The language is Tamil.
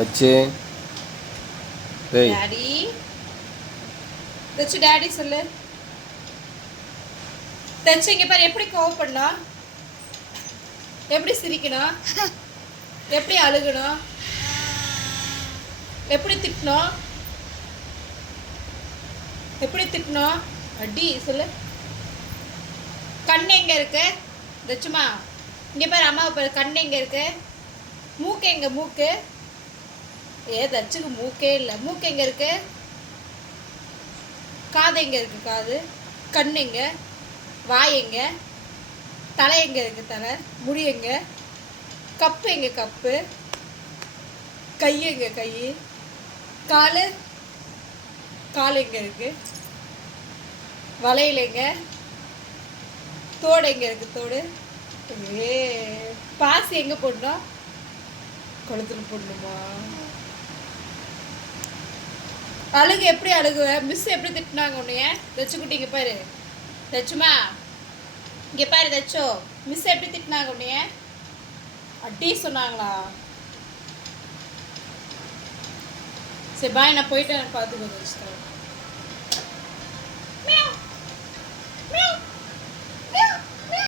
தச்சு டேய் டாடி தச்சு டாடி சொல்லு. தச்சு இங்க பாரு, எப்படி கோவப்படணும், எப்படி சிரிக்கணும், எப்படி அழுகணும், எப்படி திட்டணும், எப்படி திட்டணும், அடி சொல்லு. கண் எங்க இருக்கு தச்சுமா? இங்க பாரு அம்மாவை பாரு, கண் எங்க இருக்கு? மூக்கு எங்க? மூக்கு தச்சுக்கு மூக்கே இல்லை. மூக்கு எங்க இருக்கு? காது எங்க இருக்கு? காது. கண் எங்க? வாய் எங்க? தலை எங்க இருக்கு? தலை. முடி எங்க? கப்பு எங்க? கப்பு. கை எங்க? கை. காலு. கால் எங்க இருக்கு? வளையல் எங்க? தோடு எங்க இருக்கு? தோடு. பாசி எங்க போடணும்? கழுத்துல போடணுமா? அழுகு எப்படி அழுகுவ? மிஸ் எப்படி திட்டினாங்க உன்னைய? தச்சுக்குட்டி இங்க பாரு. தச்சுமா இங்க பாரு. தச்சோ மிஸ் எப்படி திட்டினாங்க உன்னைய? அடி சொன்னாங்களா? சரி பாய், நான் போயிட்டு பார்த்துக்கோ.